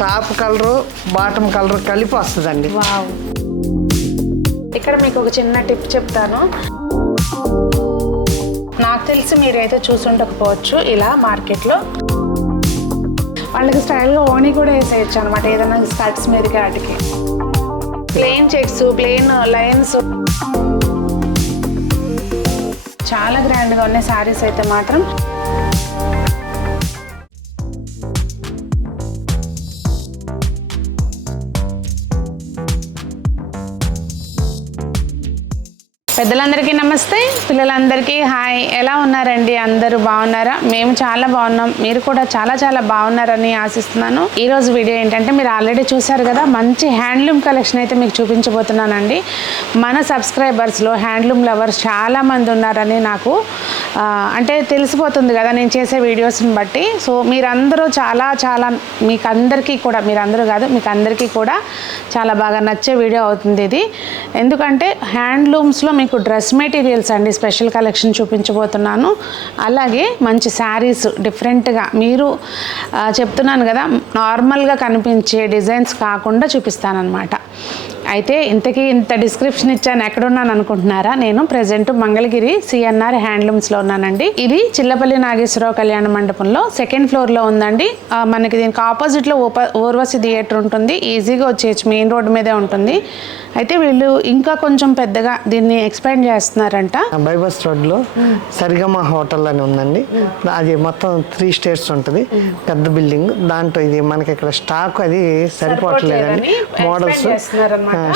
Top colour bottom colour కలిపి వస్తుందండి. Wow. ఇక్కడ మీకు ఒక చిన్న టిప్ చెప్తాను. నాకు తెలిసి మీరైతే చూసుండకపోవచ్చు, ఇలా మార్కెట్లో వాళ్ళకి స్టైల్గా ఓణి కూడా వేసేయచ్చు అనమాట, ఏదైనా స్కర్ట్స్ మీదకి వాటికి. ప్లెయిన్ చెక్స్, ప్లెయిన్ లైన్స్ చాలా గ్రాండ్గా ఉన్నాయి శారీస్ అయితే మాత్రం. పెద్దలందరికీ నమస్తే, పిల్లలందరికీ హాయ్. ఎలా ఉన్నారండి? అందరూ బాగున్నారా? మేము చాలా బాగున్నాం, మీరు కూడా చాలా చాలా బాగున్నారని ఆశిస్తున్నాను. ఈరోజు వీడియో ఏంటంటే, మీరు ఆల్రెడీ చూసారు కదా, మంచి హ్యాండ్లూమ్ కలెక్షన్ అయితే మీకు చూపించబోతున్నానండి. మన సబ్స్క్రైబర్స్లో హ్యాండ్లూమ్ లవర్స్ చాలామంది ఉన్నారని నాకు అంటే తెలిసిపోతుంది కదా నేను చేసే వీడియోస్ని బట్టి. సో మీరందరూ చాలా చాలా మీకు అందరికీ కూడా, మీరందరూ కాదు మీకు అందరికీ కూడా చాలా బాగా నచ్చే వీడియో అవుతుంది ఇది. ఎందుకంటే హ్యాండ్లూమ్స్లో మీకు డ్రెస్ మెటీరియల్స్ అండి స్పెషల్ కలెక్షన్ చూపించబోతున్నాను. అలాగే మంచి శారీస్ డిఫరెంట్గా, మీరు చెప్తున్నాను కదా నార్మల్గా కనిపించే డిజైన్స్ కాకుండా చూపిస్తానన్నమాట. అయితే ఇంతకీ ఇంత డిస్క్రిప్షన్ ఇచ్చాను, ఎక్కడున్నాను అనుకుంటున్నారా? నేను ప్రజెంట్ మంగళగిరి సిఎన్ఆర్ హ్యాండ్లూమ్స్లో ఉన్నానండి. ఇది చిల్లపల్లి నాగేశ్వరరావు కళ్యాణ మండపంలో సెకండ్ ఫ్లోర్లో ఉందండి. మనకి దీనికి ఆపోజిట్లో ఊర్వశి థియేటర్ ఉంటుంది, ఈజీగా వచ్చేయచ్చు, మెయిన్ రోడ్డు మీదే ఉంటుంది. అయితే వీళ్ళు ఇంకా కొంచెం పెద్దగా దీన్ని ఎక్స్పాండ్ చేస్తున్నారంట. బైబస్ రోడ్లో సరిగమ హోటల్ అని ఉందండి. అది మొత్తం 3 స్టేర్స్ ఉంటుంది, పెద్ద బిల్డింగ్. దాంట్లో ఇది మనకి ఇక్కడ స్టాక్ అది సరిపోవట్లేదండి. మోడల్స్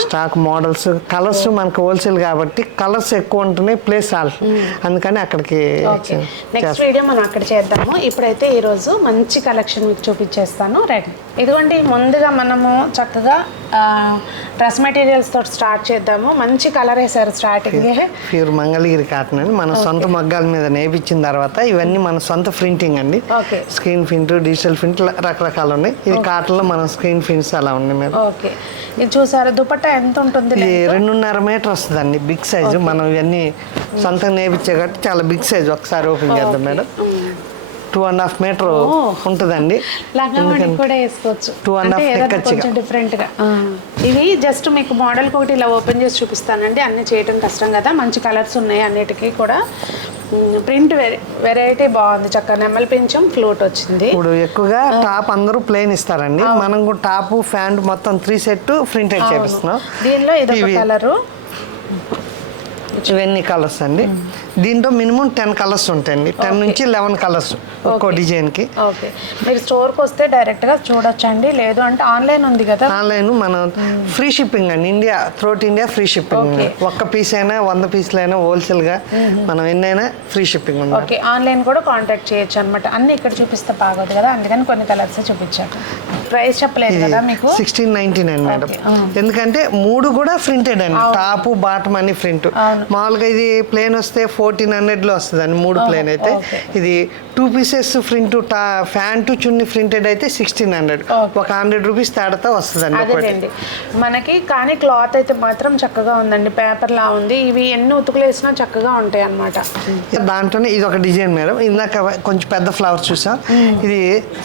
స్టాక్ మోడల్స్ కలర్స్ మనకు హోల్సేల్ కాబట్టి కలర్స్ ఎక్కువ ఉంటున్నాయి, ప్లేస్ అందుకని అక్కడికి నెక్స్ట్ వీడియో మనం అక్కడ చేద్దాము. ఇప్పుడైతే ఈరోజు మంచి కలెక్షన్ మీకు చూపించేస్తాను. రైట్, ఇదిగోండి. ముందుగా మనము చక్కగా డ్రెస్ మెటీరియల్స్ తోటి స్టార్ట్ చేద్దాము. మంచి కలర్ వేసారు స్టార్టింగ్. ప్యూర్ మంగళగిరి కాటన్ అండి, మన సొంత మగ్గాల మీద నేపించిన తర్వాత ఇవన్నీ మన సొంత ప్రింటింగ్ అండి. స్క్రీన్ ప్రింట్, డిజిటల్ ప్రింట్ రకరకాలు ఉన్నాయి. ఇది కాటన్ లో మన స్క్రీన్ ప్రింట్స్ అలా ఉన్నాయి మేడం. ఓకే, ఇది చూసారా? దుపట్టా ఎంత ఉంటుంది? 2.5 మీటర్ వస్తుందండి, బిగ్ సైజు. మనం ఇవన్నీ సొంతంగా నేపించే కాబట్టి చాలా బిగ్ సైజ్. ఒకసారి ఓపెన్ చేద్దాం మేడం. 2.5 మీటర్ ఉంటుందండి. కూడా వేసుకోవచ్చు. 2.5 డిఫరెంట్ గా. ఇవి జస్ట్ మీకు మోడల్ ఒకటి ఇలా ఓపెన్ చేసి చూపిస్తానండి. అన్ని చేయడం కష్టం కదా, మంచి కలర్స్ ఉన్నాయి అన్నిటికీ కూడా. ప్రింట్ వెరైటీ బాగుంది, చక్కగా నెమలి పింఛం ఫ్లూట్ వచ్చింది. ఇప్పుడు ఎక్కువగా టాప్ అందరూ ప్లెయిన్ ఇస్తారండి, మనం కూడా టాప్ ప్యాంట్ మొత్తం 3 సెట్ ప్రింటెడ్ చేపిస్తున్నాం. దీనిలో ఇది కలరు, ఇవన్నీ కలర్స్ అండి. దీంట్లో మినిమం 10 కలర్స్ ఉంటాయండి, 10 నుంచి 11 కలర్స్ ఒక్కో డిజైన్ కి. ఓకే, మీరు స్టోర్కి వస్తే డైరెక్ట్ గా చూడొచ్చండి, లేదు అంటే ఆన్లైన్ ఉంది కదా. ఆన్లైన్ మనం ఫ్రీ షిప్పింగ్ అండి, India throughout India free shipping. ఒక్క పీస్ అయినా 100 పీసులు అయినా హోల్సేల్ గా మనం ఎన్నైనా ఫ్రీ షిప్పింగ్ ఉంది. ఓకే, ఆన్లైన్ కూడా కాంటాక్ట్ చేయొచ్చు అనమాట. అన్ని ఇక్కడ చూపిస్తే బాగోదు కదా, అందుకని కొన్ని కలర్స్ చూపించారు. ప్రైస్ చెప్పలేదు కదా మీకు? 1699 మేడం. ఎందుకంటే 3 కూడా ప్రింటెడ్ అండి, టాప్ బాటమ్ అన్ని ప్రింట్. మామూలుగా ఇది ప్లేన్ వస్తే 1400 వస్తుందండి, 3 ప్లేన్ అయితే. ఇది 2 పీసెస్ ప్రింట్ ఫ్యాంట్ చున్ని ప్రింటెడ్ అయితే 1600, ఒక 100 రూపీస్ తేడాతో వస్తుందండి మనకి. కానీ క్లాత్ అయితే మాత్రం చక్కగా ఉందండి, పేపర్ లా ఉంది. ఇవి ఎన్ని ఉతుకులు వేసినా చక్కగా ఉంటాయి అన్నమాట. దాంట్లోనే ఇది ఒక డిజైన్ మేడం. ఇందాక కొంచెం పెద్ద ఫ్లవర్స్ చూసాం, ఇది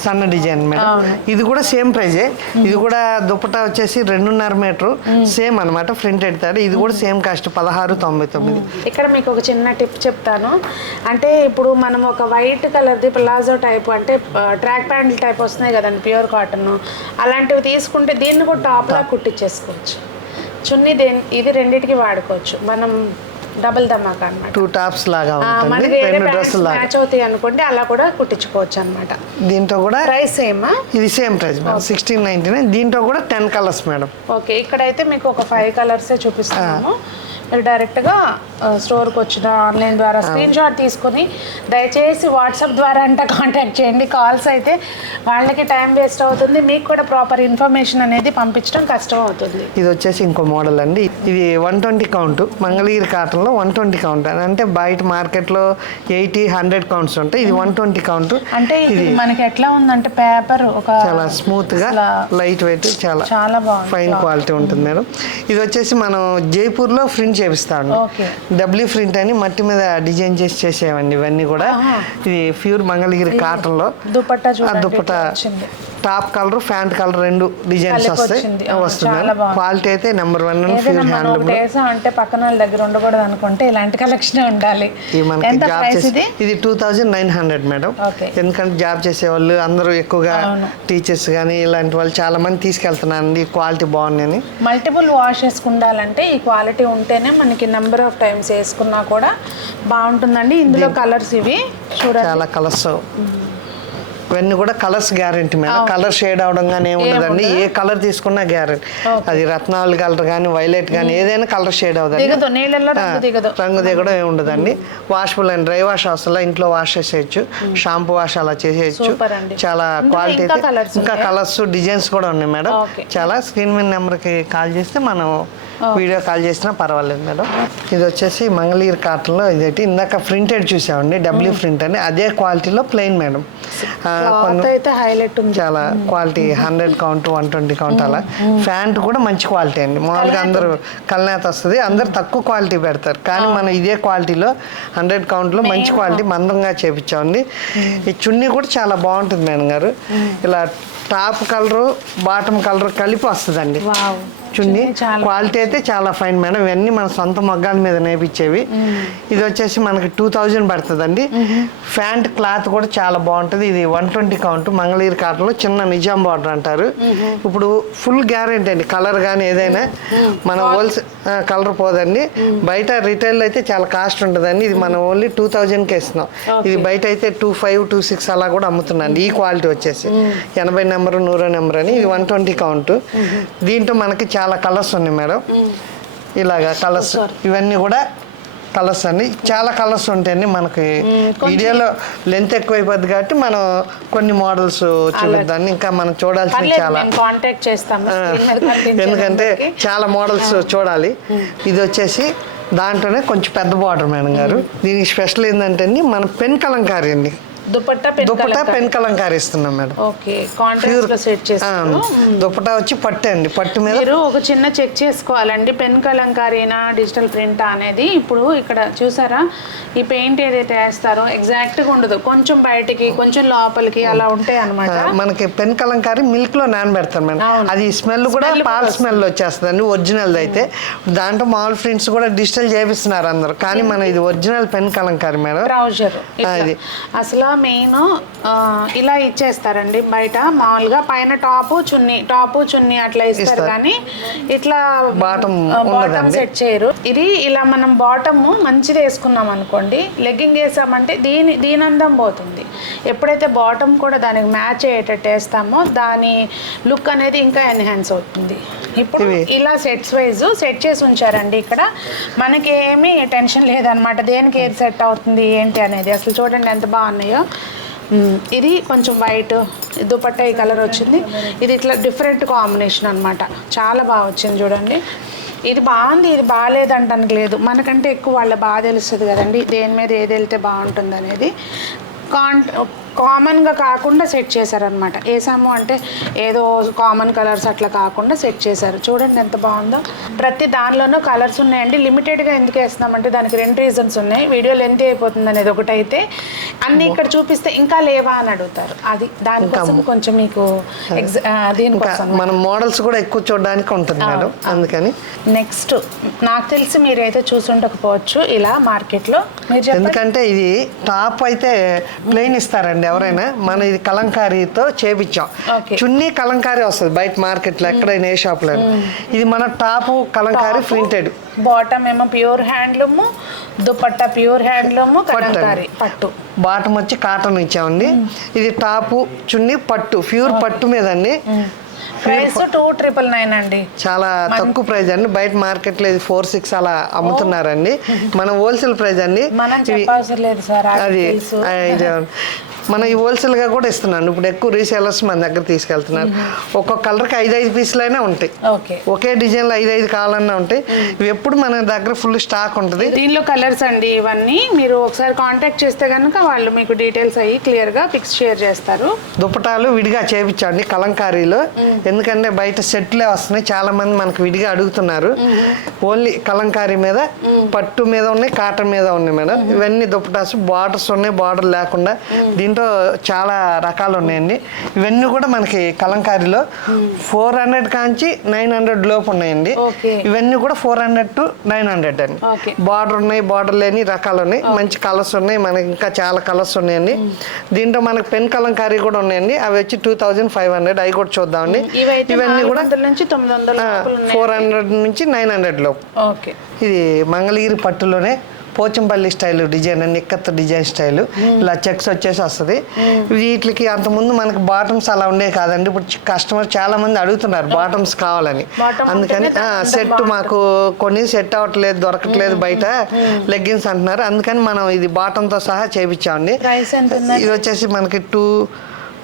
సన్న డిజైన్ మేడం. ఇది కూడా సేమ్ ప్రైజే. ఇది కూడా దుపట్టా వచ్చేసి 2.5 మీటర్ సేమ్ అనమాట, ప్రింటెడ్ తాడు. ఇది కూడా సేమ్ కాస్ట్ 1699. ఇక్కడ మీకు ఒక చిన్న టిప్ చెప్తాను. అంటే ఇప్పుడు మనం ఒక వైట్ కలర్ది ప్లాజో టైప్, అంటే ట్రాక్ ప్యాంట్ టైప్ వస్తున్నాయి కదండి ప్యూర్ కాటన్, అలాంటివి తీసుకుంటే దీన్ని కూడా టాప్లా కుట్టించేసుకోవచ్చు. చున్నీ ఇది రెండింటికి వాడుకోవచ్చు మనం. డబుల్ ధమాకా అన్నమాట, 2 టాప్స్ లాగా మనకి మ్యాచ్ అవుతాయి అనుకోండి, అలా కూడా కుట్టించుకోవచ్చు అనమాట. దీంట్లో కూడా ప్రైస్ సేమ్? ఇది సేమ్ ప్రైస్ 1699. దీంట్లో కూడా 10 కలర్స్ మేడం. ఓకే, ఇక్కడైతే మీకు ఒక 5 కలర్సే చూపిస్తున్నాము. మీరు డైరెక్ట్గా స్టోర్కి వచ్చిన ఆన్లైన్ ద్వారా స్క్రీన్ షాట్ తీసుకొని దయచేసి వాట్సాప్ ద్వారా అంటే కాంటాక్ట్ చేయండి. కాల్స్ అయితే వాళ్ళకి టైం వేస్ట్ అవుతుంది, మీకు కూడా ప్రాపర్ ఇన్ఫర్మేషన్ అనేది పంపించడం కష్టం అవుతుంది. ఇది వచ్చేసి ఇంకో మోడల్ అండి. ఇది 120 కౌంట్, మంగళగిరి కాటన్లో 120 కౌంట్. అంటే బయట మార్కెట్లో 80, 100 కౌంట్స్ ఉంటాయి, ఇది 120 కౌంట్. అంటే ఇది మనకి ఎట్లా ఉందంటే పేపర్ ఒక చాలా స్మూత్ గా, లైట్ వెయిట్, చాలా బాగుంది, ఫైన్ క్వాలిటీ ఉంటుంది మేడం. ఇది వచ్చేసి మనం జైపూర్లో ప్రింట్ చేపిస్తాను. ఓకే. డబ్ల్యూ ప్రింట్ అని మట్టి మీద డిజైన్ చేసి చేసేవండి ఇవన్నీ కూడా. ఇది ప్యూర్ మంగళగిరి కాటన్ లో దుపట్టా చూడండి దుపట్టా వచ్చింది. టాప్ కలర్ ప్యాంట్ కలర్ రెండు డిజైన్స్ వస్తాయి. వస్తుంది క్వాలిటీ అయితే నెంబర్ 1 ప్యూర్ హ్యాండ్లూమ్. అంటే పక్కన వాళ్ళ దగ్గర ఉండకూడదు అనుకుంటే ఇలాంటి కలెక్షన్ ఉండాలి. మనకి జాబ్ చేసి ఇది 2900 మేడం. ఎందుకంటే జాబ్ చేసే వాళ్ళు అందరూ ఎక్కువగా టీచర్స్ కానీ ఇలాంటి వాళ్ళు చాలా మంది తీసుకెళ్తున్నారండి క్వాలిటీ బాగుందని. మల్టిపుల్ వాషెస్ ఉండాలంటే ఈ క్వాలిటీ ఉంటేనే మనకి నెంబర్ ఆఫ్ టైమ్స్ వేసుకున్నా కూడా బాగుంటుందండి. ఇందులో కలర్స్ ఇవి చూడండి, చాలా కలర్స్. ఇవన్నీ కూడా colours guarantee madam. Colour shade అవడం కానీ ఏముండదండి. ఏ కలర్ తీసుకున్నా గ్యారెంటీ. అది రత్నావళి కలర్ కానీ వైలెట్ కానీ ఏదైనా కలర్ షేడ్ అవుతుంది. రంగు దిగడం ఏమి ఉండదండి. వాషబుల్ అండ్ డ్రై వాష్ అవసరం, ఇంట్లో వాష్ చేసేయచ్చు, షాంపూ వాష్ అలా చేసేయచ్చు. చాలా క్వాలిటీ అయితే ఇంకా కలర్స్ డిజైన్స్ కూడా ఉన్నాయి మేడం. చాలా స్క్రీన్ మీద నెంబర్కి కాల్ చేస్తే మనం వీడియో కాల్ చేసినా పర్వాలేదు మేడం. ఇది వచ్చేసి మంగళగిరి కాటన్లో ఇదేంటి ఇందాక ప్రింటెడ్ చూసామండి, డబ్ల్యూ ప్రింట్ అని. అదే క్వాలిటీలో ప్లెయిన్ మేడం. చాలా క్వాలిటీ 100 కౌంట్ 120 కౌంట్ అలా. ప్యాంట్ కూడా మంచి క్వాలిటీ అండి. మామూలుగా అందరూ కల్నేత వస్తుంది, అందరు తక్కువ క్వాలిటీ పెడతారు, కానీ మనం ఇదే క్వాలిటీలో 100 కౌంట్లో మంచి క్వాలిటీ మందంగా చేపించామండి. ఈ చున్నీ కూడా చాలా బాగుంటుంది మేడం గారు. ఇలా టాప్ కలరు బాటమ్ కలర్ కలిపి వస్తుందండి చున్నీ. క్వాలిటీ అయితే చాలా ఫైన్ మేడం. ఇవన్నీ మన సొంత మగ్గాల మీద నేర్పించేవి. ఇది వచ్చేసి మనకి 2000 పడుతుందండి. ప్యాంట్ క్లాత్ కూడా చాలా బాగుంటుంది. ఇది 120 కౌంట్ మంగళగిరి కాటన్లో చిన్న నిజాం బార్డర్ అంటారు. ఇప్పుడు ఫుల్ గ్యారెంటీ అండి. కలర్ కానీ ఏదైనా మన హోల్సేల్ కలర్ పోదండి. బయట రిటైల్ అయితే చాలా కాస్ట్ ఉంటుందండి. ఇది మనం ఓన్లీ 2000కే ఇస్తున్నాం. ఇది బయట అయితే 2500 2600 అలా కూడా అమ్ముతున్నాండి. ఈ క్వాలిటీ వచ్చేసి 80 నెంబర్ 100 నెంబర్ అని. ఇది 120 కౌంట్. దీంట్లో మనకి చాలా కలర్స్ ఉన్నాయి మేడం. ఇలాగా కలర్స్ ఇవన్నీ కూడా కలర్స్ అండి. చాలా కలర్స్ ఉంటాయండి. మనకి వీడియోలో లెంత్ ఎక్కువైపోద్ది కాబట్టి మనం కొన్ని మోడల్స్ చూపిద్దాం. ఇంకా మనం చూడాల్సింది చాలా, ఎందుకంటే చాలా మోడల్స్ చూడాలి. ఇది వచ్చేసి దాంట్లోనే కొంచెం పెద్ద బార్డర్ మేడం గారు. దీనికి స్పెషల్ ఏంటంటే అండి మన పెన్ కలంకారీ అండి. దుపట్టా పెన్ కలంకారీ ఇస్తున్నాం మేడం. దుపట్టా వచ్చి పట్టు అండి. పట్టు మీద మీరు ఒక చిన్న చెక్ చేసుకోవాలండి, పెన్ కలంకారీనా డిజిటల్ ప్రింట్ అనేది. ఇప్పుడు ఇక్కడ చూసారా, ఈ పెయింట్ ఏదైతే వేస్తారో ఎగ్జాక్ట్ గా ఉండదు, కొంచెం బయటికి కొంచెం లోపలికి అలా ఉంటాయి అనమాట. మనకి పెన్ కలంకారీ మిల్క్ లో నానబెడతాం మేడం. అది స్మెల్ కూడా పాల స్మెల్ వచ్చేస్తుంది అండి ఒరిజినల్ అయితే. దాంట్లో మామూలు ప్రింట్స్ కూడా డిజిటల్ చేపిస్తున్నారు అందరు, కానీ మన ఇది original pen Kalamkari madam. Trouser అసలు మెయిన్ ఇలా ఇచ్చేస్తారండి బయట. మామూలుగా పైన టాపు చున్నీ అట్లా ఇస్తారు, కానీ ఇట్లా బాటమ్ సెట్ చేయరు. ఇది ఇలా మనం బాటమ్ మంచిది వేసుకున్నాం అనుకోండి, లెగ్గింగ్ వేసామంటే దీని అందం పోతుంది. ఎప్పుడైతే బాటమ్ కూడా దానికి మ్యాచ్ అయ్యేటట్టు వేస్తామో దాని లుక్ అనేది ఇంకా ఎన్హాన్స్ అవుతుంది. ఇప్పుడు ఇలా సెట్స్ వైజ్ సెట్ చేసి ఉంచారండి. ఇక్కడ మనకి ఏమీ టెన్షన్ లేదనమాట, దేనికి ఏది సెట్ అవుతుంది ఏంటి అనేది. అసలు చూడండి ఎంత బాగున్నాయో. ఇది కొంచెం వైట్ దుపట్టా ఈ కలర్ వచ్చింది. ఇది ఇట్లా డిఫరెంట్ కాంబినేషన్ అనమాట, చాలా బాగా వచ్చింది చూడండి. ఇది బాగుంది, ఇది బాగాలేదంటానికి లేదు, మనకంటే ఎక్కువ వాళ్ళ బాగా తెలుస్తుంది కదండి దేని మీద ఏది వెళ్తే బాగుంటుంది అనేది. కామన్గా కాకుండా సెట్ చేశారనమాట. వేసాము అంటే ఏదో కామన్ కలర్స్ అట్లా కాకుండా సెట్ చేశారు. చూడండి ఎంత బాగుందో. ప్రతి దానిలోనూ కలర్స్ ఉన్నాయండి. లిమిటెడ్గా ఎందుకు వేస్తున్నామంటే దానికి 2 రీజన్స్ ఉన్నాయి. వీడియో లెంత్ అయిపోతుంది అనేది ఒకటైతే, అన్నీ ఇక్కడ చూపిస్తే ఇంకా లేవా అని అడుగుతారు. అది దానికోసం కొంచెం మీకు దీనికోసం మన మోడల్స్ కూడా ఎక్కువ చూడడానికి ఉంటుంది మేడం, అందుకని. నెక్స్ట్ నాకు తెలిసి మీరైతే చూసుండకపోవచ్చు ఇలా మార్కెట్లో. ఎందుకంటే ఇది టాప్ అయితే ప్లెయిన్ ఇస్తారండి ఎవరైనా. మన ఇది కలంకారీతో చేపించాం. చున్నీ కలంకారీ వస్తుంది బయట మార్కెట్లో ఎక్కడైనా ఏ షాప్లో. ఇది మన టాప్ కలంకారీ ప్రింటెడ్. బాటమ్ ఏమో pure handloom, dupatta pure handloom, Kalamkari పట్టు. బాటమ్ వచ్చి కాటన్ ఇచ్చామండి. ఇది టాపు చున్నీ పట్టు, ప్యూర్ పట్టు మీద అండి. ప్రైస్ 2999 అండి, చాలా తక్కువ ప్రైస్ అండి. బయట మార్కెట్ లో 4-6 అలా అమ్ముతున్నారండి. మన హోల్సేల్ ప్రైస్ అండి. అది మన ఈ హోల్సేల్ గా కూడా ఇస్తున్నాను. ఇప్పుడు ఎక్కువ రీసేలర్స్ మన దగ్గర తీసుకెళ్తున్నారు. ఒక్కొక్క కలర్ కి 5 పీసులు అయినా ఉంటాయి. ఒకే డిజైన్ లో 5 కావాలన్నా ఉంటాయి. ఇవి ఎప్పుడు మన దగ్గర ఫుల్ స్టాక్ ఉంటుంది. దీనిలో కలర్స్ అండి ఇవన్నీ. మీరు ఒకసారి కాంటాక్ట్ చేస్తే కనుక వాళ్ళు మీకు డీటెయిల్స్ అయ్యి క్లియర్ గా పిక్స్ షేర్ చేస్తారు. దుపటాలు విడిగా చేపించండి కలంకారీలో. ఎందుకంటే బయట సెట్లే వస్తున్నాయి, చాలా మంది మనకు విడిగా అడుగుతున్నారు. ఓన్లీ కలంకారీ మీద, పట్టు మీద ఉన్నాయి, కాటన్ మీద ఉన్నాయి మేడం. ఇవన్నీ దుప్పటాస్, బార్డర్స్ ఉన్నాయి, బార్డర్ లేకుండా. దీంట్లో చాలా రకాలు ఉన్నాయండి. ఇవన్నీ కూడా మనకి కలంకారీలో 400 కాంచి 900 లోపు ఉన్నాయండి. ఇవన్నీ కూడా 400 to 900 అండి. బార్డర్ ఉన్నాయి, బార్డర్ లేని రకాలు ఉన్నాయి, మంచి కలర్స్ ఉన్నాయి, మనకి ఇంకా చాలా కలర్స్ ఉన్నాయండి. దీంట్లో మనకి పెన్ కలంకారీ కూడా ఉన్నాయండి. అవి వచ్చి 2500, అవి కూడా చూద్దామండి. ఇవన్నీ కూడా 400 నుంచి 900 లోపు. ఇది మంగళగిరి పట్టులోనే పోచంపల్లి స్టైల్ డిజైన్ అండి, ఇక్కత్ డిజైన్ స్టైల్. ఇలా చెక్స్ వచ్చేసి వస్తుంది. వీటికి అంతకుముందు మనకి బాటమ్స్ అలా ఉండే కాదండి. ఇప్పుడు కస్టమర్ చాలా మంది అడుగుతున్నారు బాటమ్స్ కావాలని. అందుకని సెట్ మాకు కొన్ని సెట్ అవ్వట్లేదు, దొరకట్లేదు బయట లెగ్గిన్స్ అంటున్నారు. అందుకని మనం ఇది బాటంతో సహా చేయించామండి. ఇది వచ్చేసి మనకి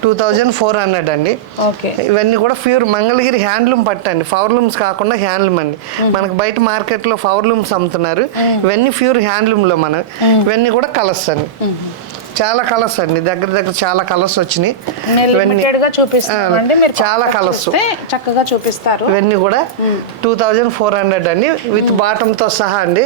2400 అండి. ఇవన్నీ కూడా ప్యూర్ మంగళగిరి హ్యాండ్లూమ్ పట్టు అండి, పవర్లూమ్స్ కాకుండా హ్యాండ్లూమ్ అండి. మనకు బయట మార్కెట్లో పవర్లూమ్స్ అమ్ముతున్నారు, ఇవన్నీ ప్యూర్ హ్యాండ్లూమ్లో మనం. ఇవన్నీ కూడా కలర్స్ అండి, చాలా కలర్స్ అండి, దగ్గర చాలా కలర్స్ వచ్చినాయి. చాలా కలర్స్ చక్కగా చూపిస్తారు. ఇవన్నీ కూడా 2400 అండి, విత్ బాటంతో సహా అండి.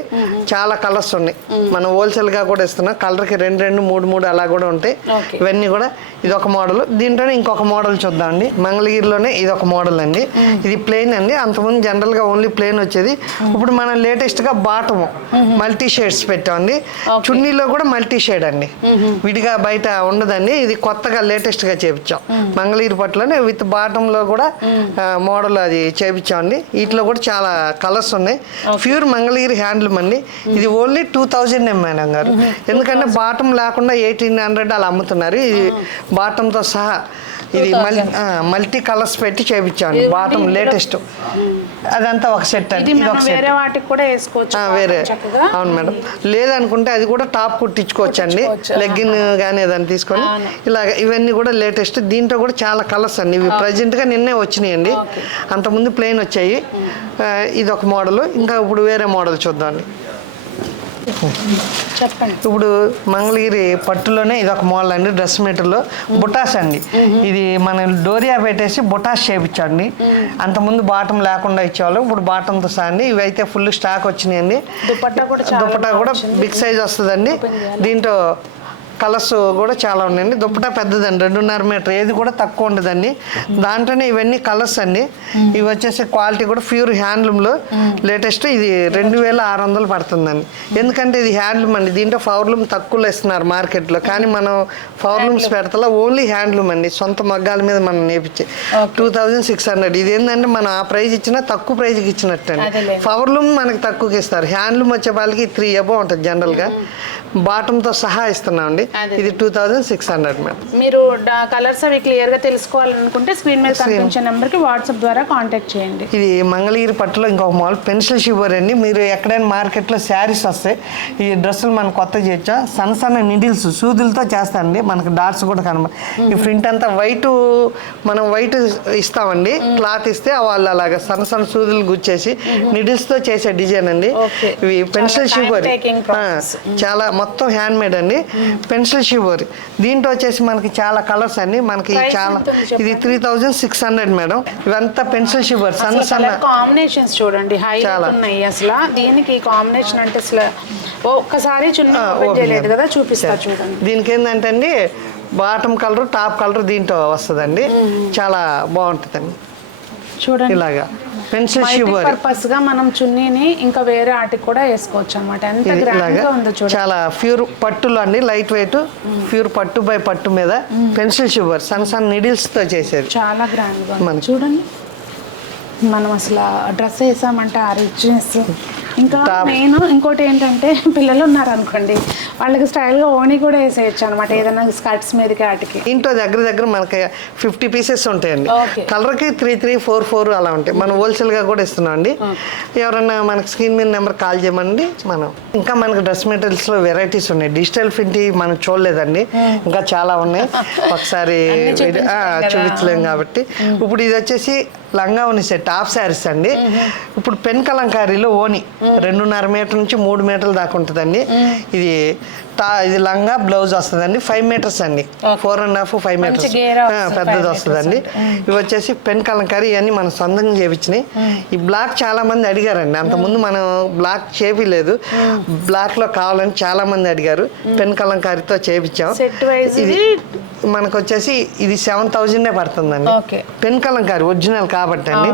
చాలా కలర్స్ ఉన్నాయి, మనం హోల్సేల్ గా కూడా ఇస్తున్నాం. కలర్ కి 2, 3 అలా కూడా ఉంటాయి. ఇవన్నీ కూడా ఇది ఒక మోడల్. దీంట్లోనే ఇంకొక మోడల్ చూద్దామండి. మంగళగిరిలోనే ఇది ఒక మోడల్ అండి. ఇది ప్లెయిన్ అండి, అంతకుముందు జనరల్ గా ఓన్లీ ప్లెయిన్ వచ్చేది. ఇప్పుడు మనం లేటెస్ట్ గా బాటమ్ మల్టీ షేడ్స్ పెట్టామండి. చున్నీలో కూడా మల్టీ షేడ్ అండి, విడిగా బయట ఉండదండి. ఇది కొత్తగా లేటెస్ట్ గా చేపించాం మంగళగిరి పట్టులోనే. విత్ బాటమ్ లో కూడా మోడల్ అది చేపించామండి. వీటిలో కూడా చాలా కలర్స్ ఉన్నాయి. ప్యూర్ మంగళగిరి హ్యాండ్లూమ్ అండి. ఇది ఓన్లీ 2000 మేడం గారు. ఎందుకంటే బాటమ్ లేకుండా 1800 అలా అమ్ముతున్నారు. ఇది బాటంతో సహా ఇది మల్టీ కలర్స్ పెట్టి చేపించాను. బాటమ్ లేటెస్ట్ అదంతా ఒక సెట్ అండి. ఇది ఒక సెట్ వేరే. అవును మేడం, లేదనుకుంటే అది కూడా టాప్ కుట్టించుకోవచ్చు అండి, లెగ్గిన్ కానీ ఏదైనా తీసుకొని. ఇలాగ ఇవన్నీ కూడా లేటెస్ట్. దీంట్లో కూడా చాలా కలర్స్ అండి. ఇవి ప్రజెంట్ గా నిన్నే వచ్చినాయండి, అంతకుముందు ప్లెయిన్ వచ్చాయి. ఇది ఒక మోడల్. ఇంకా ఇప్పుడు వేరే మోడల్ చూద్దాం. చెప్పండి. ఇప్పుడు మంగళగిరి పట్టులోనే ఇది ఒక మోడల్ అండి, డ్రెస్ మెటీరియల్లో బుటాస్ అండి. ఇది మనం డోరియా పెట్టేసి బుటాస్ చేయించండి. అంతకుముందు బాటం లేకుండా ఇచ్చేవాళ్ళు, ఇప్పుడు బాటంతో సహా అండి. ఇవైతే ఫుల్ స్టాక్ వచ్చినాయండి. దుపట్టా కూడా బిగ్ సైజ్ వస్తుందండి. దీంట్లో కలర్స్ కూడా చాలా ఉన్నాయండి. దుప్పటా పెద్దదండి, 2.5 మీటర్, ఏది కూడా తక్కువ ఉండదండి. దాంట్లోనే ఇవన్నీ కలర్స్ అండి. ఇవి వచ్చేసి క్వాలిటీ కూడా ప్యూర్ హ్యాండ్లూమ్లో లేటెస్ట్. ఇది 2600 పడుతుందండి. ఎందుకంటే ఇది హ్యాండ్లూమ్ అండి. దీంట్లో పవర్లూమ్ తక్కువలో ఇస్తున్నారు మార్కెట్లో, కానీ మనం పవర్లూమ్స్ పెడతా ఓన్లీ హ్యాండ్లూమ్ అండి, సొంత మగ్గాల మీద మనం నేర్పించి 2600. ఇది ఏంటంటే మనం ఆ ప్రైజ్ ఇచ్చినా తక్కువ ప్రైజ్కి ఇచ్చినట్టు అండి. పవర్లూమ్ మనకి తక్కువకి ఇస్తారు, హ్యాండ్లూమ్ వచ్చే వాళ్ళకి 3 above ఉంటుంది జనరల్గా. బాటంతో సహా ఇస్తున్నాం అండి. ఇది 2600 మేడం. మీరు కలర్స్ అవి క్లియర్ గా తెలుసుకోవాలనుకుంటే స్క్రీన్ మీద కనిపించే నెంబర్ కి వాట్సాప్ ద్వారా కాంటాక్ట్ చేయండి. ఇది మంగళగిరి పట్టులో ఇంకొక మోడల్ పెన్సిల్ షివర్ అండి. మీరు ఎక్కడైనా మార్కెట్లో శారీస్ వస్తాయి, ఈ డ్రెస్సులు మనం కొత్త చేయొచ్చా, సన్న నిడిల్స్ సూదులతో చేస్తానండి. మనకి డాట్స్ కూడా కనబడి ఈ ప్రింట్ అంతా వైట్, మనం వైట్ ఇస్తామండి, క్లాత్ ఇస్తే వాళ్ళు అలాగా సన్న సూదులు గుచ్చేసి నిడిల్స్తో చేసే డిజైన్ అండి. ఇవి పెన్సిల్ షివర్, చాలా మొత్తం హ్యాండ్ మేడ్ అండి. Pencil shiver. దీంట్లో వచ్చేసి మనకి చాలా కలర్స్ అండి. మనకి చాలా, ఇది 3600 మేడం. ఇవంతా పెన్సిల్ షివర్, సన్న కాంబినేషన్స్ చూడండి, హైలైట్ ఉన్నాయి అసలు. దీనికి కాంబినేషన్ అంటే అసలు ఒక్కసారి చేయలేదు కదా, చూపిస్తా చూడండి. దీనికి ఏంటంటే అండి, బాటమ్ కలర్, టాప్ కలర్ దీంట్లో వస్తుందండి. చాలా బాగుంటుందండి చూడండి. ఇలాగా పెన్సిల్ షివర్ పర్పస్ గా మనం చున్నీని ఇంకా వేరే ఆటికి కూడా వేసుకోవచ్చు అన్నమాట. ఎంత గ్రాండ్ గా ఉందో చూడండి. చాలా ప్యూర్ పట్టులో అండి, లైట్ వెయిట్ ప్యూర్ పట్టు బై పట్టు మీద పెన్సిల్ షివర్, సన్న నిడిల్స్ తో చేసేది. చాలా గ్రాండ్ గా చూడండి. మనం అసలు డ్రెస్ వేసామంటే ఆ రిచ్నెస్. ఇంకా మెయిన్ ఇంకోటి ఏంటంటే, పిల్లలు ఉన్నారు అనుకోండి, వాళ్ళకి స్టైల్గా ఓణి కూడా వేసేయచ్చు అనమాట, ఏదైనా స్కర్ట్స్ మీదకి వాటికి. ఇంట్లో దగ్గర మనకి 50 పీసెస్ ఉంటాయండి. కలర్కి 3, 4 అలా ఉంటాయి. మనం హోల్సేల్గా కూడా ఇస్తున్నాం అండి. ఎవరన్నా మనకి స్క్రీన్ మీద నెంబర్ కాల్ చేయమండి. మనం ఇంకా మనకి డ్రెస్ మెటీరియల్స్లో వెరైటీస్ ఉన్నాయి. డిజిటల్ ప్రింట్ మనం చూడలేదండి, ఇంకా చాలా ఉన్నాయి. ఒకసారి చూపించలేం కాబట్టి ఇప్పుడు ఇది వచ్చేసి లంగా ఓని సెట్ హాఫ్ శారీస్ అండి. ఇప్పుడు పెన్ కలంకారీలో ఓని 2.5 మీటర్ నుంచి 3 మీటర్ల దాకా ఉంటుందండి. ఇది ఇది లంగా బ్లౌజ్ వస్తుందండి 5 మీటర్స్ అండి. 4.5 5 మీటర్స్ పెద్దది వస్తుందండి. ఇవి వచ్చేసి పెన్ కలంకారీ ఇవన్నీ మనం సొంతంగా చేయించినాయి. ఈ బ్లాక్ చాలా మంది అడిగారండి, అంతకుముందు మనం బ్లాక్ చేపిలేదు, బ్లాక్ లో కావాలని చాలా మంది అడిగారు. పెన్ కలంకారీతో చేపించాం. ఇది మనకు వచ్చేసి ఇది 7,000 పడుతుందండి. పెన్ కలంకారీ ఒరిజినల్ కాబట్టి అండి.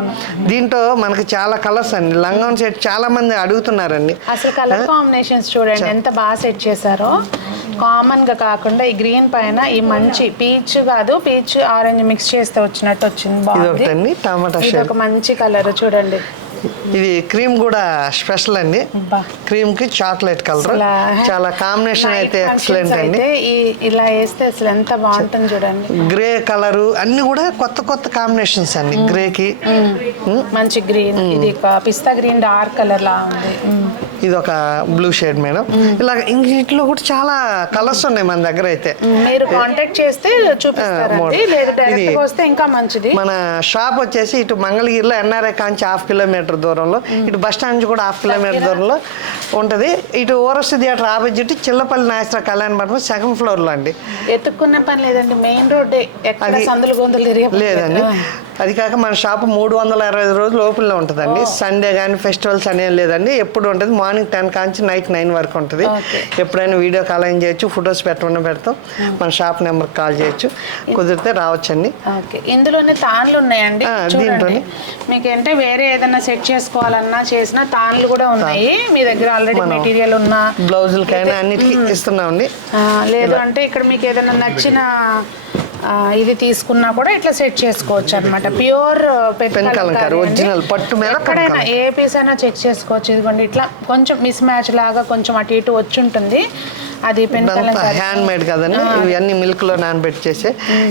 దీంట్లో మనకి చాలా కలర్స్ అండి. లంగాన్ సెట్ చాలా మంది అడుగుతున్నారండి. అసలు కలర్ కాంబినేషన్స్ చూడండి ఎంత బాగా సెట్ చేశారో. కామన్ గా కాకుండా ఈ గ్రీన్ పైన ఈ మంచి పీచ్ కాదు, పీచ్ ఆరెంజ్ మిక్స్ చేస్తే వచ్చినట్టు వచ్చింది. బాగుంది. టమాటా ఇది ఒక మంచి కలర్ చూడండి. ఇది క్రీమ్ కూడా స్పెషల్ అండి. క్రీమ్ కి చాక్లెట్ కలర్ చాలా కాంబినేషన్ అయితే ఎక్సలెంట్ అండి. ఇలా వేస్తే అసలు ఎంత బాగుంటుంది చూడండి. గ్రే కలర్ అన్ని కూడా కొత్త కొత్త కాంబినేషన్స్ అండి. గ్రే కి మంచి గ్రీన్, ఇది పిస్తా గ్రీన్ డార్క్ కలర్ లా ఉంది. ఇది ఒక బ్లూ షేడ్ మేడం. ఇలా ఇంట్లో కూడా చాలా కలర్స్ ఉన్నాయి మన దగ్గర అయితే. మీరు కాంటాక్ట్ చేస్తే చూపిస్తారండి, లేదు డైరెక్ట్ వస్తే ఇంకా మంచిది. మన షాప్ వచ్చేసి ఇటు మంగళగిరిలో ఎన్ఆర్ఐ కాంచి 1/2 కిలోమీటర్ దూరంలో, ఇటు బస్ స్టాండ్ నుంచి కూడా 1/2 కిలోమీటర్ దూరంలో ఉంటుంది. ఇటు Aorus theatre opposite Chillapalli Nageswara కళ్యాణ మండపం 2nd ఫ్లోర్ లో అండి. ఎత్తుక్కున్న పని లేదండి, మెయిన్ రోడ్ సందులు గొంతులు లేదండి. అది కాక మన షాప్ 365 రోజులు ఓపెన్ లో ఉంటుందండి. సండే కానీ ఫెస్టివల్స్ అనేవి లేదండి, ఎప్పుడు ఉంటుంది. మార్నింగ్ 10 కాంచి నైట్ 9 వరకు ఉంటుంది. ఎప్పుడైనా వీడియో కాల్ అయిన చేయొచ్చు, ఫొటోస్ పెట్టమని పెడతాం. మన షాప్ నెంబర్ కాల్ చేయొచ్చు, కుదిరితే రావచ్చండి. ఇందులోనే తాన్లు ఉన్నాయండి. దీంట్లోనే మీకు అంటే వేరే ఏదైనా సెట్ చేసుకోవాలన్నా చేసిన తాన్లు కూడా ఉన్నాయి మీ దగ్గర. ఆల్రెడీ మెటీరియల్ ఉన్న బ్లౌజులకైనా అన్నిటికీ ఇస్తున్నామండి. లేదు అంటే ఇక్కడ మీకు ఏదైనా నచ్చిన ఇది తీసుకున్నా కూడా ఇట్లా సెట్ చేసుకోవచ్చు అనమాట. ప్యూర్ పెన్ కలంకారీ ఒరిజినల్ పట్టు మీద ఎక్కడైనా ఏ పీస్ అయినా చెక్ చేసుకోవచ్చు. ఇదిగోండి ఇట్లా కొంచెం మిస్ మ్యాచ్ లాగా కొంచెం అటు ఇటు వచ్చి ఉంటుంది. అది పెన్ కలంకారీ హ్యాండ్ మేడ్ కదండి. ఇవన్నీ మిల్క్ లో నానబెట్టి చేసే.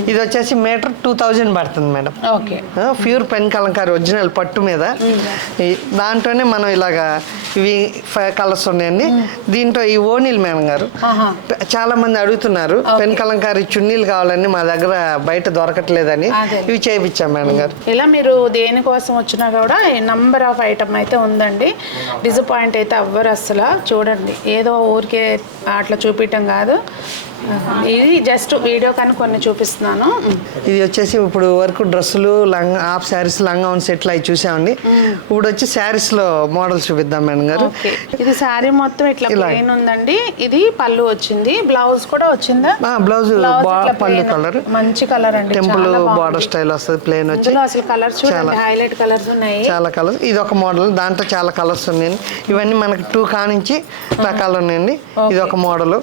ఇది వచ్చేసి మీటర్ 2,000 పడుతుంది madam. Okay, pure pen Kalamkari original పట్టు మీద. దాంట్లోనే మనం ఇలాగా ఇవి 5 కలర్స్ ఉన్నాయండి. దీంట్లో ఈ ఓనీల్ మేడం గారు చాలా మంది అడుగుతున్నారు, పెన్ కలంకారీ చున్నీలు కావాలని, మా దగ్గర బయట దొరకట్లేదని ఇవి చేయించాం మేడం గారు. ఇలా మీరు దేనికోసం వచ్చినా కూడా నంబర్ ఆఫ్ ఐటమ్ అయితే ఉందండి. డిసప్పాయింట్ అయితే అవ్వరు అసలు. చూడండి, ఏదో ఊరికే అట్లా చూపించడం కాదు, ఇది జస్ట్ వీడియో కానీ కొన్ని చూపిస్తున్నాను. ఇది వచ్చేసి ఇప్పుడు వరకు డ్రెస్సులు, లంగా, హాఫ్ శారీస్, లంగా ఉన్న సెట్లు అవి చూసామండి. ఇప్పుడు వచ్చి శారీస్ లో మోడల్స్ చూపిద్దాం మేడం గారు. ఇది శారీ మొత్తం ఇట్లా ప్లెయిన్ ఉందండి. ఇది పళ్ళు వచ్చింది, బ్లౌజ్ కూడా వచ్చిందా? బ్లౌజ్ పళ్ళు కలర్ మంచి కలర్ అండి, టెంపుల్ బార్డర్ స్టైల్ వస్తుంది. ప్లెయిన్ వచ్చి అసలు కలర్స్ చూడండి, హైలైట్ కలర్స్ ఉన్నాయి. చాలా కలర్స్. ఇది ఒక మోడల్, దాంట్లో చాలా కలర్స్ ఉన్నాయండి. ఇవన్నీ మనకి 2 కానించి రకాలు ఉన్నాయండి. ఇది ఒక మోడల్,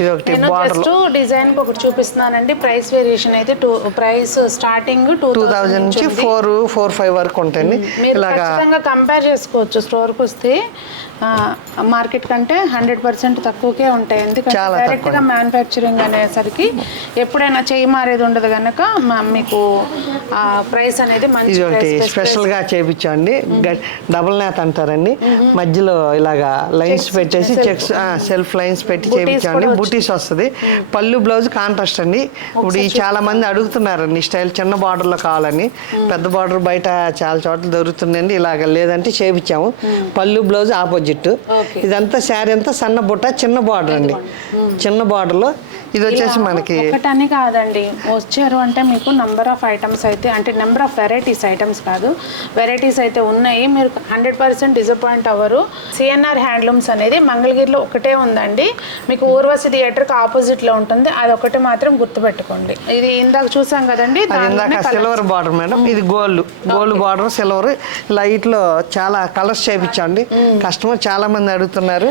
ఇది ఒకటి జస్ట్ డిజైన్ ఒకటి చూపిస్తున్నానండి. ప్రైస్ వేరియేషన్ అయితే ప్రైస్ స్టార్టింగ్ 2,000 నుంచి 4-5 వరకు ఉంటాయండి. ఇలాగా కంపేర్ చేసుకోవచ్చు. స్టోర్కి వస్తే మార్కెట్ కంటే 100% తక్కువకే ఉంటాయి. ఎందుకంటే డైరెక్ట్గా మ్యానుఫ్యాక్చరింగ్ అనేసరికి ఎప్పుడైనా చేయి మారేది ఉండదు కనుక మీకు ప్రైస్ అనేది మంచి స్పెషల్ గా చేయించండి. డబుల్ నేత్ అంటారండి. మధ్యలో ఇలాగా లైన్స్ పెట్టేసి చెక్స్ సెల్ఫ్ లైన్స్ పెట్టి చేయించండి. బుటీస్ వస్తుంది. పళ్ళు బ్లౌజ్ కాంట్రాస్ట్ అండి. ఇప్పుడు చాలా మంది అడుగుతున్నారండి స్టైల్ చిన్న బార్డర్ లో కావాలని. పెద్ద బార్డర్ బయట చాలా చోట్ల దొరుకుతుందండి. ఇలాగ లేదంటే చేయించాము. పళ్ళు బ్లౌజ్ ఆపోజిట్. ఇదంతా శారీ అంతా సన్న బుట్ట, చిన్న బార్డర్ అండి. చిన్న బార్డర్ లో ఇది వచ్చేసి మనకి ఒకటని కాదండి, వచ్చారు అంటే మీకు నెంబర్ ఆఫ్ ఐటమ్స్ అయితే, అంటే నెంబర్ ఆఫ్ వెరైటీస్, ఐటమ్స్ కాదు వెరైటీస్ అయితే ఉన్నాయి. మీరు 100% డిసప్పాయింట్ అవ్వరు. సిఎన్ఆర్ హ్యాండ్లూమ్స్ అనేది మంగళగిరిలో ఒకటే ఉందండి. మీకు ఊర్వశి థియేటర్కి ఆపోజిట్లో ఉంటుంది. అది ఒకటి మాత్రం గుర్తుపెట్టుకోండి. ఇది ఇందాక చూసాం కదండి, ఇందాక సిల్వర్ బార్డర్ మేడం. ఇది గోల్డ్ బార్డర్ సిల్వర్. లైట్ లో చాలా కలర్స్ చేయించండి. కస్టమర్ చాలా మంది అడుగుతున్నారు.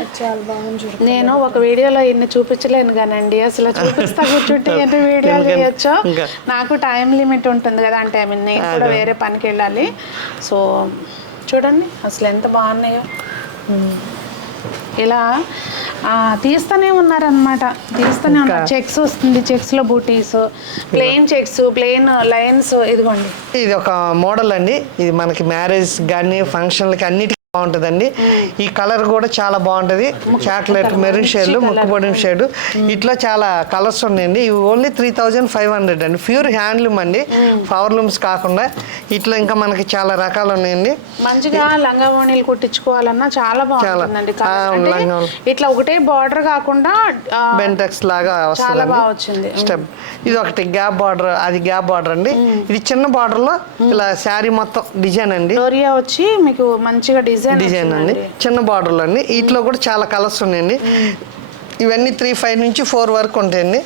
నేను ఒక వీడియోలో ఇన్ని చూపించలేను కానండి, అసలు చూపిస్తా కూర్చుంటే ఎంత వీడియోలు చేయొచ్చో. నాకు టైం లిమిట్ ఉంటుంది కదా, అంటే నేను కూడా వేరే పనికి వెళ్ళాలి. సో చూడండి అసలు ఎంత బాగున్నాయో. ఇలా తీస్తూనే ఉన్నారనమాట, తీస్తూనే ఉన్నారు. చెక్స్ వస్తుంది, చెక్స్ లో బూటీస్, ప్లెయిన్ చెక్స్, ప్లెయిన్ లైన్స్. ఇదిగోండి, ఇది ఒక మోడల్ అండి. ఇది మనకి మ్యారేజ్ కానీ ఫంక్షన్లకి అన్నిటికీ బాగుంటుందండి. ఈ కలర్ కూడా చాలా బాగుంటుంది. చాక్లెట్ మెరూన్ షేడ్, ముక్కుపొడిన షేడ్, ఇట్లా చాలా కలర్స్ ఉన్నాయండి. ఇవి ఓన్లీ 3500 అండి. ప్యూర్ హ్యాండ్లూమ్ అండి, పవర్ లూమ్స్ కాకుండా. ఇట్లా ఇంకా మనకి చాలా రకాలు ఉన్నాయండి. మంచిగా లంగావోణీలు కుట్టించుకోవాలన్నా చాలా బాగుంటుందండి. ఇట్లా ఒకటే బార్డర్ కాకుండా బెంటెక్స్ లాగా చాలా బాగా వచ్చింది. స్టెప్ ఇది ఒకటి గ్యాప్ బార్డర్, అది గ్యాప్ బార్డర్ అండి. ఇది చిన్న బార్డర్ లో ఇలా శారీ మొత్తం డిజైన్ అండి. డోరియా వచ్చి మీకు మంచిగా డిజైన్ అండి, చిన్న బార్డర్లు అండి. వీటిలో కూడా చాలా కలర్స్ ఉన్నాయండి. ఇవన్నీ 35 నుంచి 4 వరకు ఉంటాయండి.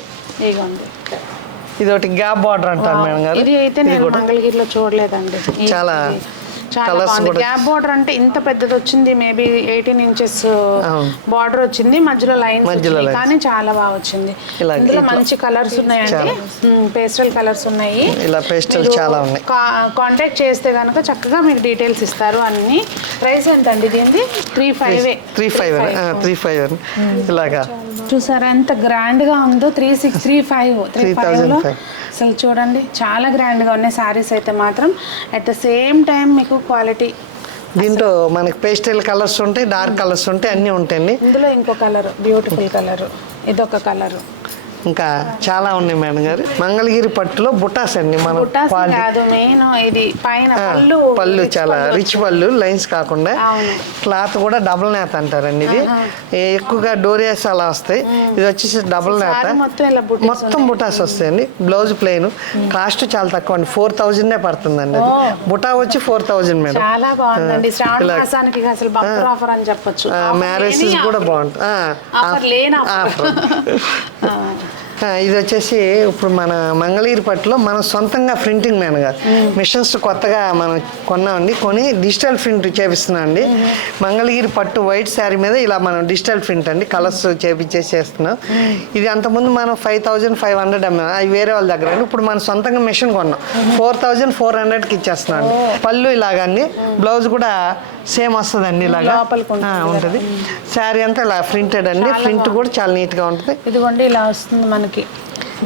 ఇది ఒకటి గ్యాప్ బార్డర్ అంటారు మేడం గారు. ఇది అయితే నేను మంగళగిరిలో చూడలేదండి. చాలా గ్యాప్ బార్డర్ అంటే ఇంత పెద్దది వచ్చింది. మేబీ 18 ఇంచెస్ బార్డర్ వచ్చింది, మధ్యలో లైన్స్, కానీ చాలా బాగా వచ్చింది. ఇందులో మంచి కలర్స్ ఉన్నాయండి, పేస్టల్ కలర్స్ ఉన్నాయి. ఇలా పేస్టల్ చాలా ఉన్నాయి. కాంటాక్ట్ చేస్తే కనుక చక్కగా మీకు డీటెయిల్స్ ఇస్తారు అన్ని. ప్రైస్ ఎంత అండి దీనిది? 35 ఇలాగా చూసారా ఎంత గ్రాండ్ గా ఉందో. 3635 లో అసలు చూడండి చాలా గ్రాండ్ గా ఉన్నాయి సారీస్ అయితే మాత్రం. అట్ ద సేమ్ టైం మీకు క్వాలిటీ. దీంట్లో మనకి పేస్టల్ కలర్స్ ఉంటాయి, డార్క్ కలర్స్ ఉంటాయి, అన్నీ ఉంటాయండి. ఇందులో ఇంకో కలర్, బ్యూటిఫుల్ కలర్, ఇదొక కలర్, ఇంకా చాలా ఉన్నాయి మేడం గారు. మంగళగిరి పట్టులో బుటాస్ అండి. మన పళ్ళు చాలా రిచ్ పళ్ళు, లైన్స్ కాకుండా. క్లాత్ కూడా డబుల్ నేత అంటారండి. ఇది ఎక్కువగా డోరియాస్ అలా వస్తాయి. ఇది వచ్చేసి డబుల్ నేత, మొత్తం బుటాస్ వస్తాయండి. Blouse plain. కాస్ట్ చాలా తక్కువ అండి, 4000 పడుతుందండి. అది బుటా వచ్చి 4000 మేడం. మ్యారేజెస్ కూడా బాగుంటుంది. ఇది వచ్చేసి ఇప్పుడు మన మంగళగిరి పట్టులో మనం సొంతంగా ప్రింటింగ్ మేడం గారు మిషన్స్ కొత్తగా మనం కొన్నామండి. కొని డిజిటల్ ప్రింట్ చేపిస్తున్నాం అండి. మంగళగిరి పట్టు వైట్ శారీ మీద ఇలా మనం డిజిటల్ ప్రింట్ అండి, కలర్స్ చేస్తున్నాం. ఇది అంతకుముందు మనం 5500 అమ్మాం, అది వేరే వాళ్ళ దగ్గర అండి. ఇప్పుడు మనం సొంతంగా మిషన్ కొన్నాం, 4400కి ఇచ్చేస్తున్నాం అండి. పళ్ళు ఇలాగండి, బ్లౌజ్ కూడా సేమ్ వస్తుందండి, ఇలాగా ఉంటుంది. శారీ అంతా ఇలా ప్రింటెడ్ అండి. ప్రింట్ కూడా చాలా నీట్ గా ఉంటుంది. ఇదిగోండి ఇలా వస్తుంది మనకి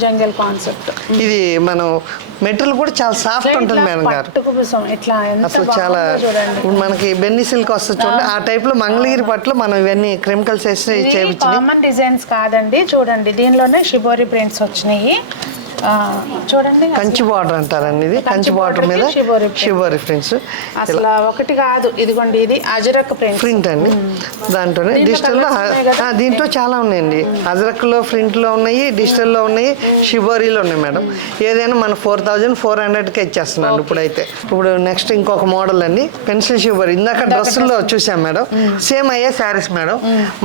జంగల్ కాన్సెప్ట్. ఇది మనం మెటీరియల్ కూడా చాలా సాఫ్ట్ ఉంటుంది మేడం గారు. అసలు చాలా మనకి బెన్నీ సిల్క్ వస్తుంది చూడండి, ఆ టైప్ లో మంగళగిరి పట్టులో మనం ఇవన్నీ కెమికల్స్ వేసి చేయించి. కామన్ డిజైన్స్ కాదండి, చూడండి దీనిలోనే షిబోరి ప్రింట్స్ వచ్చినాయి. చూడండి కంచి బార్డర్ అంటారండి. ఇది కంచి బార్డర్ మీద షిబోరి ప్రింట్స్. అసలు ఒకటి కాదు, ఇదిగోండి ఇది అజరక్ ప్రింట్ అండి. దాంట్లోనే డిజిటల్ లో దీంట్లో చాలా ఉన్నాయండి. అజరక్ లో ప్రింట్ లో ఉన్నాయి, డిజిటల్ లో ఉన్నాయి, షిబోరీలో ఉన్నాయి మేడం. ఏదైనా మన 4400కి ఇచ్చేస్తున్నాను ఇప్పుడైతే. ఇప్పుడు నెక్స్ట్ ఇంకొక మోడల్ అండి, పెన్సిల్ షిబోరీ. ఇందాక డ్రెస్సుల్లో చూసాం మేడం, సేమ్ అయ్యే శారీస్ మేడం.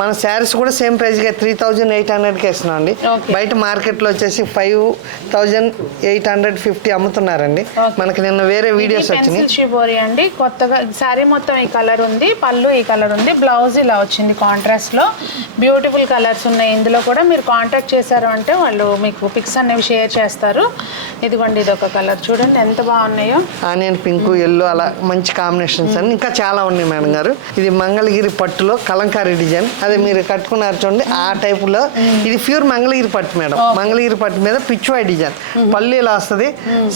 మన శారీస్ కూడా సేమ్ ప్రైస్ గా 3800కి ఇస్తున్నాం అండి. బయట మార్కెట్ లో వచ్చేసి 5850 అమ్ముతున్నారండి. మనకి నిన్న వేరే వీడియోస్ వచ్చినాయి. షిబోరి అండి, కొత్తగా శారీ మొత్తం ఈ కలర్ ఉంది, పళ్ళు ఈ కలర్ ఉంది, బ్లౌజ్ ఇలా వచ్చింది కాంట్రాస్ట్ లో. బ్యూటిఫుల్ కలర్స్ ఉన్నాయి. ఇందులో కూడా మీరు కాంటాక్ట్ చేశారు అంటే వాళ్ళు మీకు పిక్స్ అనేవి షేర్ చేస్తారు. ఇదిగోండి ఇది ఒక కలర్, చూడండి ఎంత బాగున్నాయో. ఆనియన్ పింక్, ఎల్లో అలా మంచి కాంబినేషన్స్ అని ఇంకా చాలా ఉన్నాయి మేడం గారు. ఇది మంగళగిరి పట్టులో కలంకారీ డిజైన్, అదే మీరు కట్టుకున్నారు చూడండి ఆ టైప్ లో. ఇది ప్యూర్ మంగళగిరి పట్టు మేడం. మంగళగిరి పట్టు మీద పిచ్వాయ్ డిజైన్, పళ్ళు ఇలా వస్తుంది.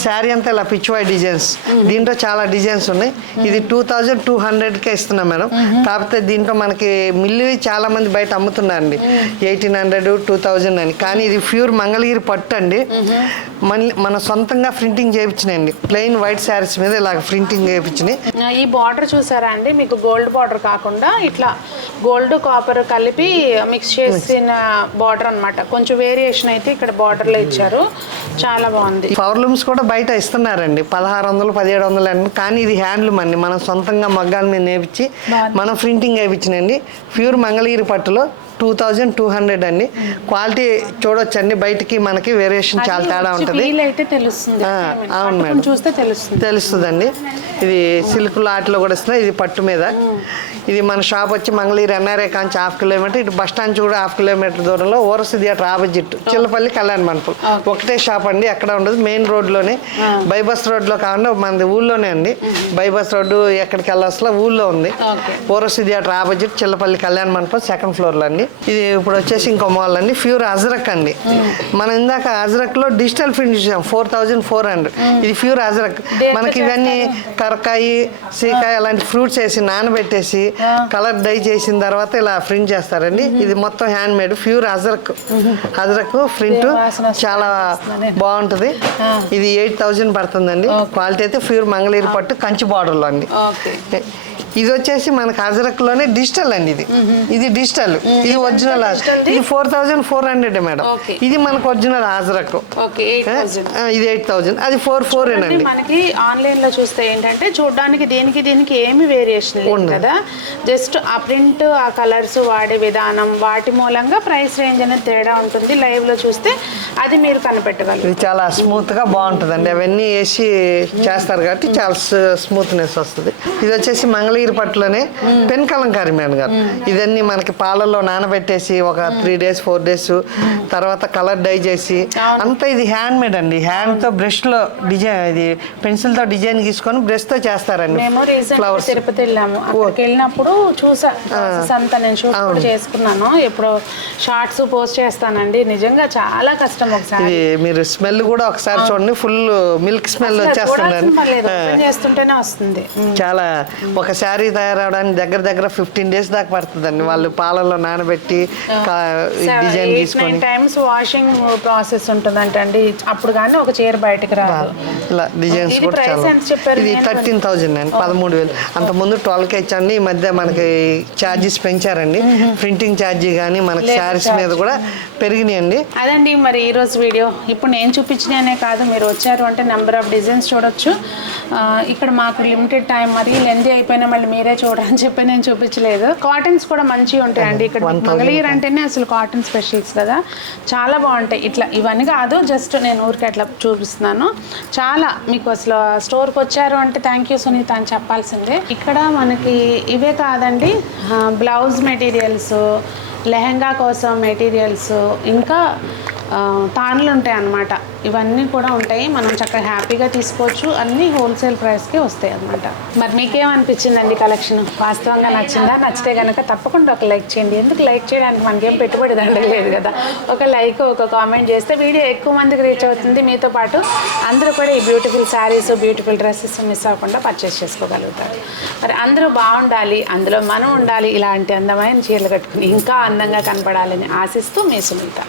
శారీ అంతా ఇలా పిచ్వాయ్ డిజైన్స్. దీంట్లో చాలా డిజైన్స్ ఉన్నాయి. ఇది 2200కే ఇస్తున్నాం మేడం. కాకపోతే దీంట్లో మనకి మిల్లు చాలా మంది బయట అమ్ముతున్నారండి 1800, 2000 అని. కానీ ఇది ప్యూర్ మంగళగిరి పట్టు అండి. మన సొంతంగా ప్రింటింగ్ చేయించినాయండి. ప్లెయిన్ వైట్ శారీస్ మీద ఇలా ప్రింటింగ్ చేయించినాయి. ఈ బార్డర్ చూసారా అండి, మీకు గోల్డ్ బార్డర్ కాకుండా ఇట్లా గోల్డ్ కాపర్ కలిపి మిక్స్ చేసిన బార్డర్ అన్నమాట. కొంచెం వేరియేషన్ అయితే ఇక్కడ బార్డర్ లో ఇచ్చారు, చాలా బాగుంది. పవర్ లూమ్స్ కూడా బయట ఇస్తున్నారండి 1600, 1700 అండి. కానీ ఇది హ్యాండ్లూమ్ అండి, మనం సొంతంగా మగ్గాల మీద నేర్పించి మనం ప్రింటింగ్ వేయించినండి. ప్యూర్ మంగళగిరి పట్టులో 2200 అండి. క్వాలిటీ చూడొచ్చండి, బయటికి మనకి వేరియేషన్ చాలా తేడా ఉంటుంది. అవును మేడం, చూస్తే తెలుస్తుందండి. ఇది సిల్క్ లాట్లో కూడా ఇస్తున్నాయి. ఇది పట్టు మీద. ఇది మన షాప్ వచ్చి మంగళగిరి ఎన్ఆర్ఏ కాంచి 1/2 కిలోమీటర్, ఇటు బస్ స్టాండ్ కూడా 1/2 కిలోమీటర్ దూరంలో Aorus theatre opposite Chillapalli Kalyan మండపం ఒకటే షాప్ అండి. ఎక్కడ ఉండదు, మెయిన్ రోడ్లోనే. బైబస్ రోడ్లో కాకుండా మనది ఊళ్ళోనే అండి. బైబస్ రోడ్డు ఎక్కడికి వెళ్ళాల్సిన ఊళ్ళో ఉంది. Aorus theatre opposite Chillapalli Kalyan మండపం 2nd ఫ్లోర్లో అండి. ఇది ఇప్పుడు వచ్చేసి ఇంకో మోడల్ అండి, ప్యూర్ అజ్రక్ అండి. మనం ఇందాక అజ్రక్ లో డిజిటల్ ప్రింట్ చూసాం 4400. ఇది ప్యూర్ అజ్రక్. మనకి ఇవన్నీ కరకాయి, సీకాయ అలాంటి ఫ్రూట్స్ వేసి నానబెట్టేసి కలర్ డై చేసిన తర్వాత ఇలా ప్రింట్ చేస్తారండి. ఇది మొత్తం hand made pure ajrak print చాలా బాగుంటది. ఇది 8000 పడుతుందండి. క్వాలిటీ అయితే ప్యూర్ మంగళగిరి పట్టు కంచి బార్డర్ లో అండి. ఇది వచ్చేసి మనకు అజరక్ లోనే డిజిటల్ అండి. ఇది డిజిటల్, ఇది ఒరిజినల్. ఇది 4400 మేడం. ఇది మనకు ఒరిజినల్ అజరక్. ఇది 8000, అది 44 అండి. మనకి ఆన్లైన్ లో చూస్తే ఏంటంటే చూడడానికి దీనికి ఏమి వేరియేషన్ లేదు కదా, జస్ట్ ఆ ప్రింట్, ఆ కలర్స్ వాడే విధానం, వాటి మూలంగా ప్రైస్ రేంజ్ అనేది తేడా ఉంటుంది. లైవ్ లో చూస్తే అది మీరు కనిపెట్టగలరు. ఇది చాలా స్మూత్ గా బాగుంటుందండి. అవన్నీ వేసి చేస్తారు కాబట్టి చాలా స్మూత్నెస్ వస్తుంది. ఇది వచ్చేసి మంగళగిరి పట్టులోనే పెన్ కలంకారీ మేడం గారు. ఇదన్నీ మనకి పాలల్లో నానబెట్టేసి ఒక 3 days 4 days తర్వాత కలర్ డై చేసి అంతా ఇది హ్యాండ్ మేడ్ అండి. హ్యాండ్ తో బ్రష్ లో డిజైన్, ఇది పెన్సిల్ తో డిజైన్ గీసుకొని బ్రష్ తో చేస్తారండి. ఫ్లవర్స్ తిరుపతి వెళ్ళాము, అక్కడికి వెళ్ళినప్పుడు చూసా అంతా. నేను షూట్ కూడా చేసుకున్నాను. ఎప్పుడు షార్ట్స్ పోస్ట్ చేస్తానండి. నిజంగా చాలా కష్టం. ఒకసారి మీరు స్మెల్ కూడా ఒకసారి చూడండి, ఫుల్ మిల్క్ స్మెల్ వచ్చేస్తుందండి. చేస్తుంటేనే వస్తుంది. చాలా ఒక శారీ తయారవడానికి దగ్గర 15 days దాకా పడుతుందండి. వాళ్ళు పాలల్లో నానబెట్టి డిజైన్ తీసుకొని టైమ్స్ వాషింగ్ ప్రాసెస్ ఉంటుందంటే అండి. అప్పుడు కానీ ఒక చీర బయటకు రాదు. ఇలా డిజైన్స్ కూడా చాలా. ఇది 13,000 అండి, 13,000. అంత ముందు 12K ఇచ్చండి. ఈ మధ్య మనకి ఛార్జెస్ పెంచారండి. ప్రింటింగ్ ఛార్జీ కానీ మనకి శారీస్ మీద కూడా పెరిగినాయండి. అదండి మరి ఈ రోజు వీడియో. ఇప్పుడు నేను చూపించిననే కాదు, మీరు వచ్చారు అంటే నెంబర్ ఆఫ్ డిజైన్స్ చూడొచ్చు. ఇక్కడ మాకు లిమిటెడ్ టైం, మరి లెంతీ అయిపోయినా మళ్ళీ మీరే చూడరని చెప్పి నేను చూపించలేదు. కాటన్స్ కూడా మంచిగా ఉంటాయండి. ఇక్కడ మంగళగిరి అంటేనే అసలు కాటన్ స్పెషల్స్ కదా, చాలా బాగుంటాయి. ఇట్లా ఇవన్నీ కాదు, జస్ట్ నేను ఊరికి అట్లా చూపిస్తున్నాను. చాలా మీకు అసలు స్టోర్కి వచ్చారు అంటే థ్యాంక్ యూ సునీత అని చెప్పాల్సిందే. ఇక్కడ మనకి ఇవే కాదండి, బ్లౌజ్ మెటీరియల్స్, లెహంగా కోసం మెటీరియల్స్, ఇంకా తానులు ఉంటాయి అన్నమాట. ఇవన్నీ కూడా ఉంటాయి. మనం చక్కగా హ్యాపీగా తీసుకోవచ్చు. అన్నీ హోల్సేల్ ప్రైస్కే వస్తాయి అన్నమాట. మరి మీకేమనిపించిందండి కలెక్షన్? వాస్తవంగా నచ్చిందా? నచ్చితే కనుక తప్పకుండా ఒక లైక్ చేయండి. ఎందుకు లైక్ చేయడానికి మనకేం పెట్టుబడి దండలేదు కదా. ఒక లైక్, ఒక కామెంట్ చేస్తే వీడియో ఎక్కువ మందికి రీచ్ అవుతుంది. మీతో పాటు అందరూ కూడా ఈ beautiful saris, beautiful dresses miss అవ్వకుండా పర్చేస్ చేసుకోగలుగుతారు. మరి అందరూ బాగుండాలి, అందులో మనం ఉండాలి. ఇలాంటి అందమైన చీరలు కట్టుకుని ఇంకా అందంగా కనపడాలని ఆశిస్తూ మీ సునీత.